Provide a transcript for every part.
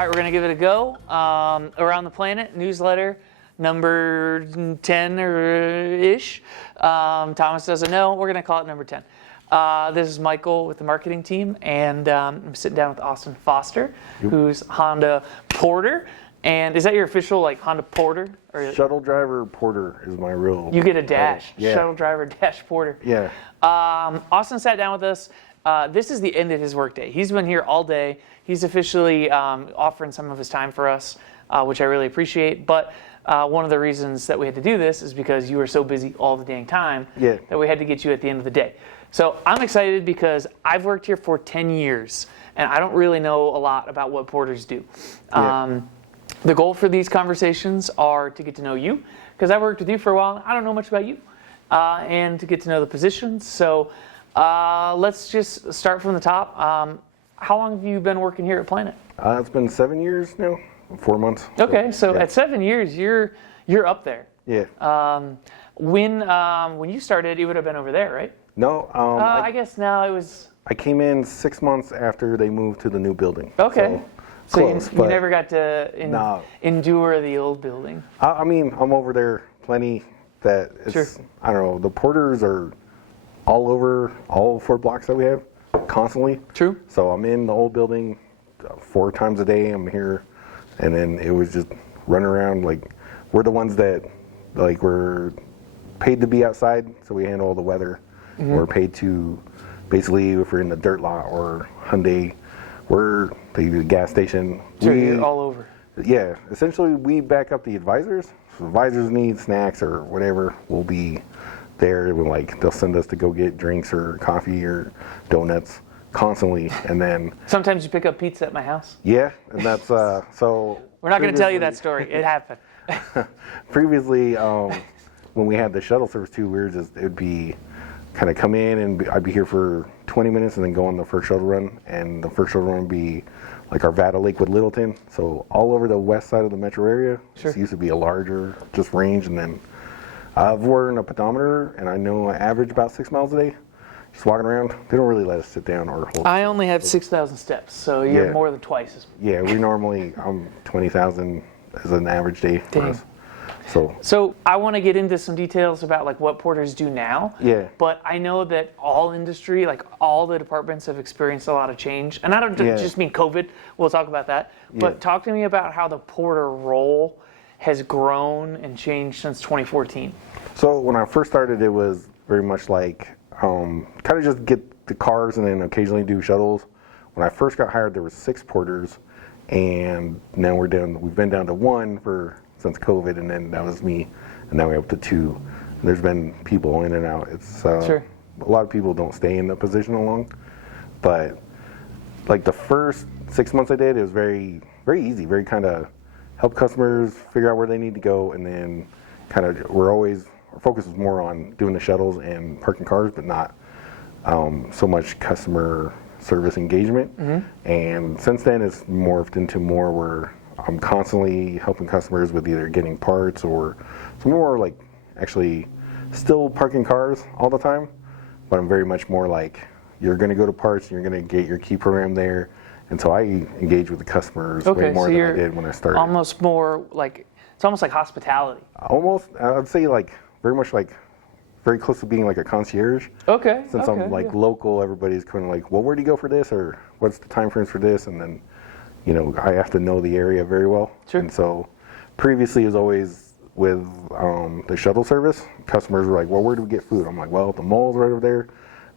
right, we're going to give it a go. Around the Planet newsletter, number 10 or ish. Thomas doesn't know. We're going to call it number 10. This is Michael with the marketing team, and I'm sitting down with Austin Foster, who's Honda Porter. And is that your official Honda Porter? Or Shuttle Driver Porter is my real. You get a dash. Yeah. Shuttle Driver dash Porter. Yeah. Austin sat down with us. This is the end of his workday. He's been here all day. He's officially offering some of his time for us, which I really appreciate. But one of the reasons that we had to do this is because you were so busy all the dang time that we had to get you at the end of the day. So I'm excited because I've worked here for 10 years, and I don't really know a lot about what porters do. The goal for these conversations are to get to know you, because I've worked with you for a while. I don't know much about you, and to get to know the positions. So let's just start from the top. How long have you been working here at Planet? It's been 7 years now, 4 months. Okay, so at 7 years, you're up there. Yeah. When you started, it would have been over there, right? No. I guess now it was. I came in 6 months after they moved to the new building. Okay. So close, you never got to endure the old building. I mean, I'm over there plenty. That it's, I don't know. The porters are all over all 4 blocks that we have constantly. True. So I'm in the old building 4 times a day. I'm here, and then it was just running around. We're the ones that we're paid to be outside, so we handle all the weather. Mm-hmm. We're paid to basically, if we're in the dirt lot or Hyundai, we're the gas station. So you're all over. Yeah, essentially we back up the advisors. So advisors need snacks or whatever, we'll be there. They'll send us to go get drinks or coffee or donuts constantly, and then sometimes you pick up pizza at my house. Yeah, and that's so. We're not going to tell you that story. It happened. Previously, when we had the shuttle service too, it'd be kind of come in and I'd be here for 20 minutes and then go on the first shuttle run, and the first shuttle run would be Arvada, Lakewood, Littleton, so all over the west side of the metro area. Sure. It used to be a larger just range, and then I've worn a pedometer, and I know I average about 6 miles a day. Just walking around, they don't really let us sit down or hold. I only have 6,000 steps, so you're more than twice as. Yeah, we normally 20,000 as an average day for us. So I want to get into some details about what porters do now. Yeah. But I know that all industry, all the departments have experienced a lot of change. And I don't just mean COVID. We'll talk about that. But talk to me about how the porter role has grown and changed since 2014. So when I first started, it was very much kind of just get the cars and then occasionally do shuttles. When I first got hired, there were 6 porters, and now we've been down to 1 since COVID, and then that was me, and now we're up to 2. And there's been people in and out. It's a lot of people don't stay in the position long, but the first 6 months I did, it was very, very easy, very kind of help customers figure out where they need to go, and then kind of our focus was more on doing the shuttles and parking cars, but not so much customer service engagement. Mm-hmm. And since then, it's morphed into more where I'm constantly helping customers with either getting parts or some more actually still parking cars all the time, but I'm very much more you're going to go to parts, you're going to get your key program there, and so I engage with the customers way more than I did when I started. Almost more it's almost like hospitality. Almost, I'd say very much very close to being a concierge. Okay. Since I'm local, everybody's kind of well, where do you go for this, or what's the time frames for this, and then I have to know the area very well. Sure. And so previously it was always with the shuttle service. Customers were well, where do we get food? I'm well, the mall's right over there.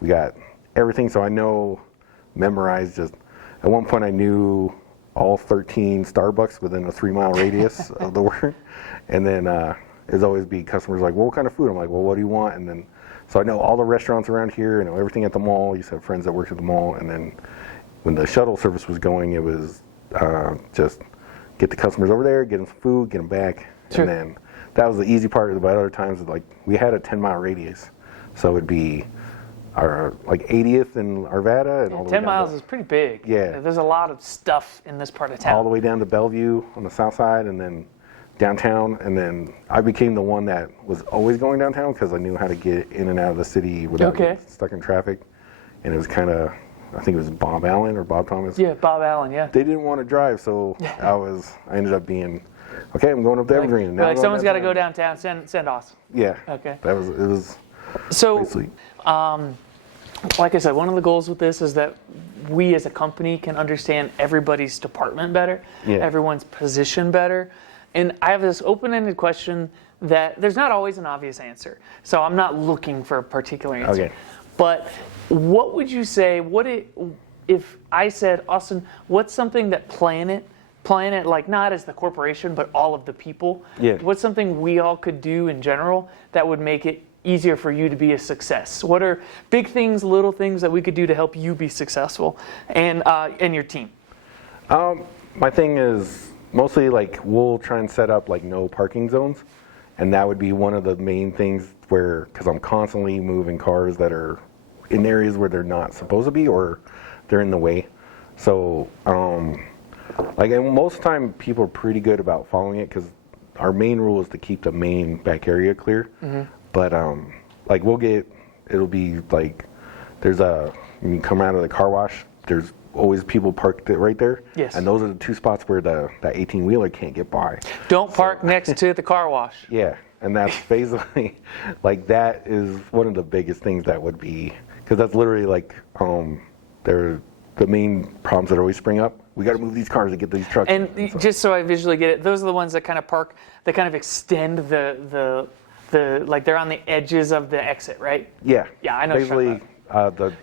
We got everything. So I memorized at one point I knew all 13 Starbucks within a 3-mile radius of the work. And then it'd always be customers well, what kind of food? I'm well, what do you want? And then, so I know all the restaurants around here, I know everything at the mall. I used to have friends that worked at the mall. And then when the shuttle service was going, it was just get the customers over there, get them some food, get them back. Sure. And then that was the easy part. But other times, we had a 10-mile radius. So it'd be our 80th in Arvada. And all the 10 miles is pretty big. Yeah. There's a lot of stuff in this part of town. All the way down to Bellevue on the south side, and then downtown. And then I became the one that was always going downtown because I knew how to get in and out of the city without getting stuck in traffic. And it was kind of I think it was Bob Allen or Bob Thomas. Yeah, Bob Allen. Yeah. They didn't want to drive, so I ended up being, okay, I'm going up to Evergreen. Like someone's got to go downtown. Send Austin. Yeah. Okay. It was So, basically. like I said, one of the goals with this is that we as a company can understand everybody's department better, everyone's position better. And I have this open-ended question that there's not always an obvious answer. So I'm not looking for a particular answer. Okay. But what would you say, if I said, Austin, what's something that Planet, like not as the corporation, but all of the people, what's something we all could do in general that would make it easier for you to be a success? What are big things, little things that we could do to help you be successful and your team? My thing is mostly like we'll try and set up like no parking zones, and that would be one of the main things where, because I'm constantly moving cars that are in areas where they're not supposed to be or they're in the way. So like, and most of the time people are pretty good about following it because our main rule is to keep the main back area clear. But like it'll be like when you come out of the car wash, there's always people parked right there. Yes. And those are the two spots where that 18-wheeler can't get by. Don't park next to the car wash. Yeah, and that's basically, like that is one of the biggest things that would be, because that's literally like, they're the main problems that always spring up. We got to move these cars to get these trucks. And just so I visually get it, those are the ones that kind of park, that kind of extend the like they're on the edges of the exit, right? Yeah. Yeah, I know. Basically,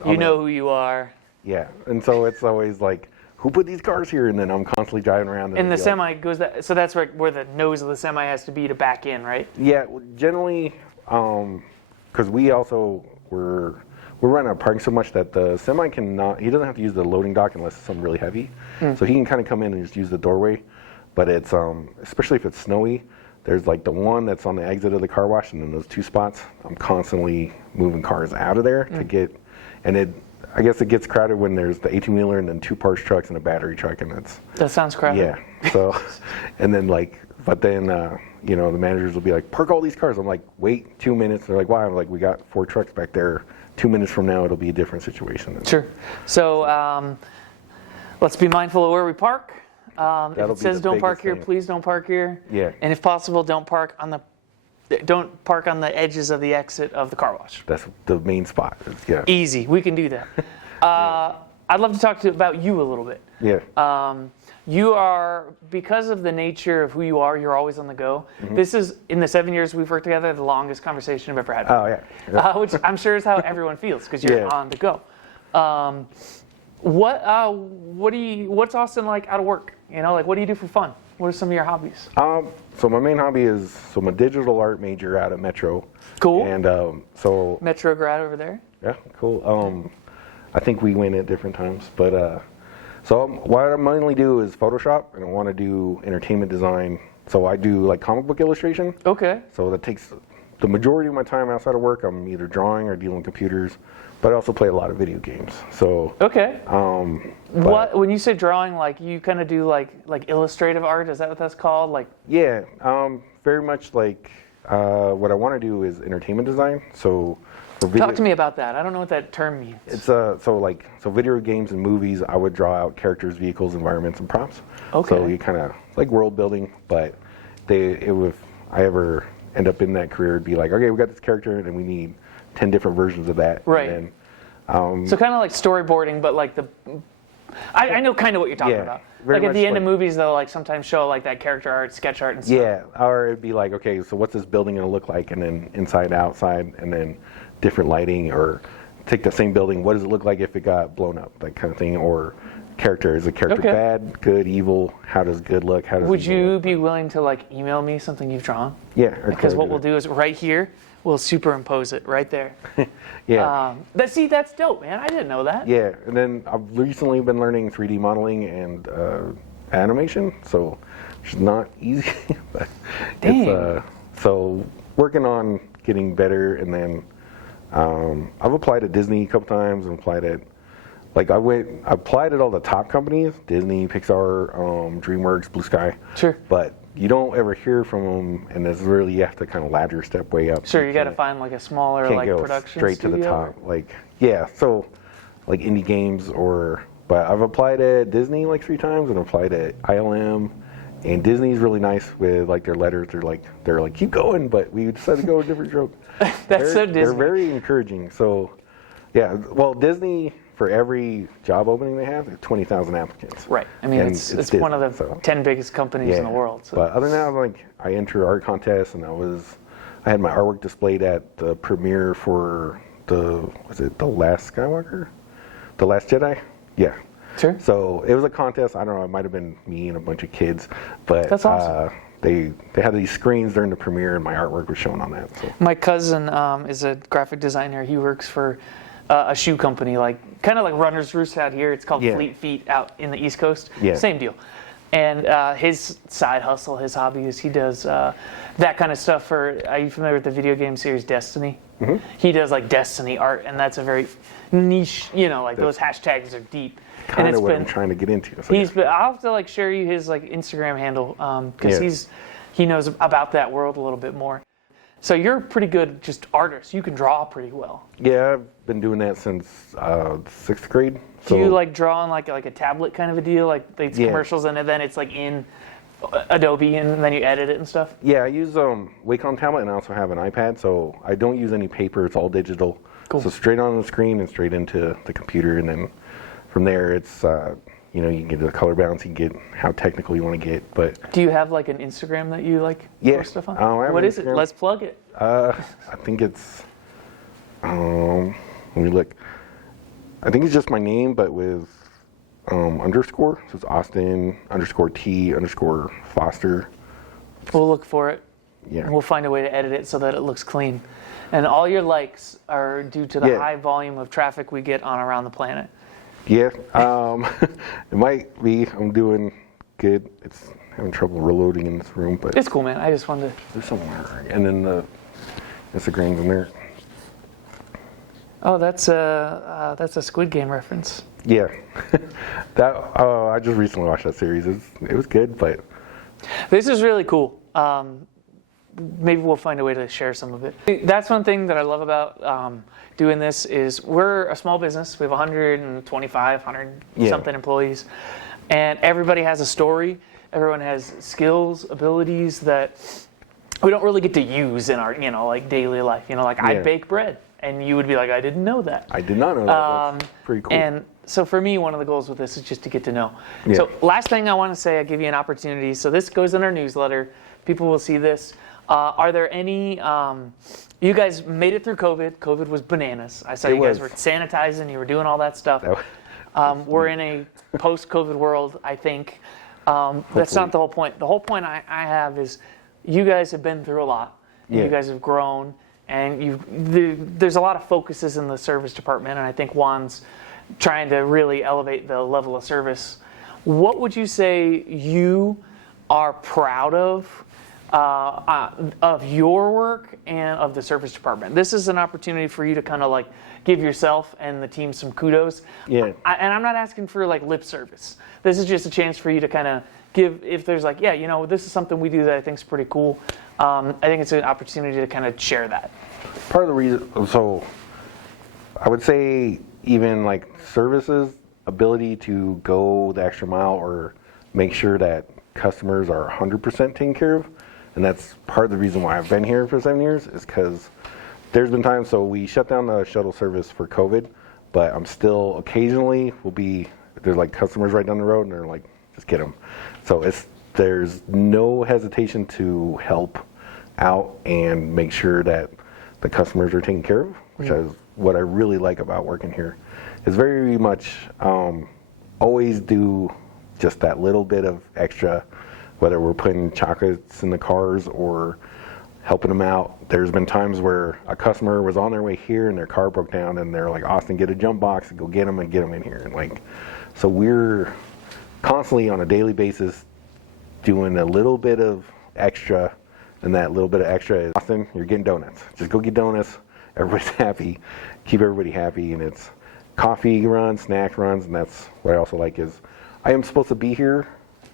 you know who you are. Yeah, and so it's always like, who put these cars here? And then I'm constantly driving around. And the semi goes that, so that's where the nose of the semi has to be to back in, right? Yeah, generally, because we also we're running our parking so much that the semi he doesn't have to use the loading dock unless it's something really heavy. So he can kind of come in and just use the doorway. But it's especially if it's snowy, there's like the one that's on the exit of the car wash, and then those two spots, I'm constantly moving cars out of there to get, and I guess it gets crowded when there's the 18-wheeler and then two parts trucks and a battery truck, and that sounds crowded. Yeah. So, and then the managers will be like, park all these cars. I'm like, wait 2 minutes. They're like, why? I'm like, we got 4 trucks back there. 2 minutes from now, it'll be a different situation. Sure. So let's be mindful of where we park. If it says don't park here, please don't park here. Yeah. And if possible, don't park on the edges of the exit of the car wash. That's the main spot. Yeah. Easy. We can do that. I'd love to talk about you a little bit. Yeah. You are, because of the nature of who you are, you're always on the go. This is, in the 7 years we've worked together, the longest conversation I've ever had. Oh, yeah. Which I'm sure is how everyone feels, because you're on the go. What's Austin like out of work? Like, what do you do for fun? What are some of your hobbies? So my main hobby I'm a digital art major out of Metro. Cool. And so Metro grad over there. Yeah, cool. I think we went at different times, but so what I mainly do is Photoshop, and I want to do entertainment design. So I do like comic book illustration. Okay. So that takes the majority of my time outside of work. I'm either drawing or dealing with computers, but I also play a lot of video games. So okay. When you say drawing, like you kind of do like illustrative art? Is that what that's called? Like yeah, very much like what I want to do is entertainment design. So talk to me about that. I don't know what that term means. It's so video games and movies. I would draw out characters, vehicles, environments, and props. Okay. So you kind of like world building, but if I ever end up in that career, it'd be like, okay, we got this character, and we need 10 different versions of that. Right. And then, so kind of like storyboarding, but like I know kind of what you're talking about. Like at the end of movies, they'll like sometimes show like that character art, sketch art, and stuff. Yeah, or it'd be like, okay, so what's this building going to look like, and then inside, outside, and then different lighting, or take the same building, what does it look like if it got blown up, that kind of thing, or is a character bad, good, evil, how does good look, how does Would you be willing to like email me something you've drawn? Yeah. Because what we'll do is right here, we'll superimpose it right there. Yeah. That's dope, man. I didn't know that. Yeah, and then I've recently been learning 3D modeling and animation, so it's not easy. But dang. So working on getting better, and then I've applied at Disney a couple times, and applied at I applied at all the top companies, Disney, Pixar, DreamWorks, Blue Sky. Sure. But you don't ever hear from them, and it's really, you have to kind of ladder step way up. Sure, you got to find like a smaller can't go production straight studio. To the top. So like indie games but I've applied at Disney like 3 times and applied at ILM. And Disney's really nice with like their letters. They're like keep going, but we decided to go a different route. That's so Disney. They're very encouraging. So, yeah. Well, Disney for every job opening they have, there's 20,000 applicants. Right. I mean, it's Disney, one of the 10 biggest companies in the world. So. But other than that, I enter art contests, and I had my artwork displayed at the premiere for the Last Skywalker, The Last Jedi. Yeah. Sure. So it was a contest. I don't know. It might have been me and a bunch of kids, but that's awesome. They had these screens during the premiere, and my artwork was shown on that. So. My cousin is a graphic designer. He works for a shoe company, kind of like Runner's Roost out here. It's called Fleet Feet out in the East Coast. Yeah. Same deal. And his side hustle, his hobby is he does that kind of stuff for. Are you familiar with the video game series Destiny? Mm-hmm. He does like Destiny art, and that's a very niche. Those hashtags are deep. Kind of what I'm trying to get into. So I'll have to share you his Instagram handle because he knows about that world a little bit more. So you're a pretty good just artist. You can draw pretty well. Yeah, I've been doing that since 6th grade. So, do you draw on like a tablet kind of a deal, like these commercials, and then it's in Adobe, and then you edit it and stuff? Yeah, I use Wacom tablet, and I also have an iPad, so I don't use any paper. It's all digital. Cool. So straight on the screen and straight into the computer, and then from there it's you can get the color balance, you can get how technical you want to get. But do you have an Instagram that you post stuff on? What is it? Let's plug it. I think it's let me look. I think it's just my name, but with underscore. So it's Austin_T_Foster. We'll look for it. Yeah. And we'll find a way to edit it so that it looks clean. And all your likes are due to the high volume of traffic we get on around the planet. Yeah. It might be. I'm doing good. It's having trouble reloading in this room, but it's cool, man. I just wanted to. There's somewhere, and then the Instagram's in there. Oh, that's a Squid Game reference. Yeah, I just recently watched that series. It was good, but this is really cool. Maybe we'll find a way to share some of it. That's one thing that I love about doing this is we're a small business. We have 125, 100 something employees, and everybody has a story. Everyone has skills, abilities that we don't really get to use in our daily life. I bake bread. And you would be like, I didn't know that. I did not know that. That's pretty cool. And so for me, one of the goals with this is just to get to know. Yeah. So last thing I want to say, I give you an opportunity. So this goes in our newsletter. People will see this. Are there any, you guys made it through COVID. COVID was bananas. I saw you guys were sanitizing. You were doing all that stuff. We're in a post-COVID world, I think. That's not the whole point. The whole point I have is you guys have been through a lot. And you guys have grown. And there's a lot of focuses in the service department, and I think Juan's trying to really elevate the level of service. What would you say you are proud of your work and of the service department? This is an opportunity for you to kind of give yourself and the team some kudos. Yeah. And I'm not asking for lip service. This is just a chance for you to kind of give, if there's this is something we do that I think is pretty cool. I think it's an opportunity to kind of share that. Part of the reason, so I would say even services, ability to go the extra mile or make sure that customers are 100% taken care of. And that's part of the reason why I've been here for 7 years is because there's been times, so we shut down the shuttle service for COVID, but I'm still occasionally there's customers right down the road and they're just get them. So there's no hesitation to help out and make sure that the customers are taken care of, which is what I really like about working here. It's very much always do just that little bit of extra, whether we're putting chocolates in the cars or helping them out. There's been times where a customer was on their way here and their car broke down and they're like, Austin, get a jump box and go get them in here. And so we're constantly on a daily basis doing a little bit of extra, and that little bit of extra is, Austin, you're getting donuts. Just go get donuts. Everybody's happy. Keep everybody happy, and it's coffee runs, snack runs, and that's what I also like is I am supposed to be here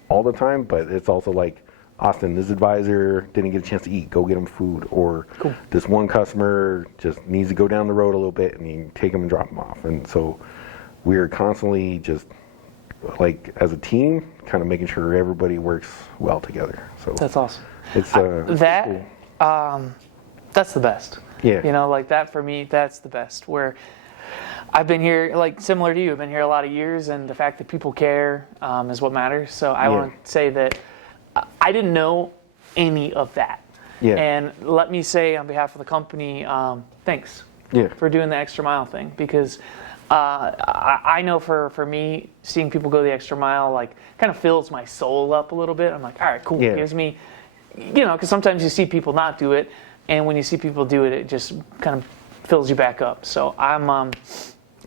all the time, but it's also Austin, this advisor didn't get a chance to eat. Go get him food. Or this one customer just needs to go down the road a little bit, and you take him and drop him off. And so we're constantly just like as a team, kind of making sure everybody works well together. So That's awesome. it's That cool. That's the best. Yeah. You know, like that for me, that's the best. Where I've been here, like similar to you, I've been here a lot of years, and the fact that people care is what matters. So I want to say that I didn't know any of that. Yeah. And let me say on behalf of the company, thanks for doing the extra mile thing, because I know for me, seeing people go the extra mile, like kind of fills my soul up a little bit. I'm like, all right, cool. Yeah. It gives me, you know, because sometimes you see people not do it, and when you see people do it, it just kind of fills you back up. So I'm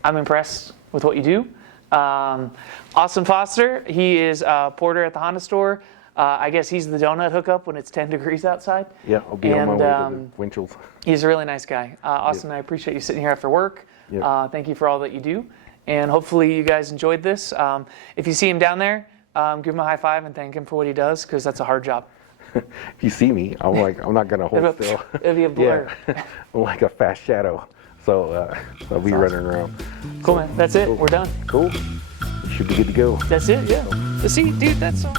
impressed with what you do. Austin Foster, he is a porter at the Honda store. I guess he's the donut hookup when it's 10 degrees outside. Yeah, I'll be on my way to the wind chills. He's a really nice guy. Austin, I appreciate you sitting here after work. Thank you for all that you do. And hopefully you guys enjoyed this. If you see him down there, give him a high five and thank him for what he does, because that's a hard job. If you see me, I'm not going to hold still. It'll be a blur. Yeah. I'm like a fast shadow. So I'll be running around. Cool, man. That's it. Cool. We're done. Cool. Should be good to go. That's it, yeah. See, dude, that's all.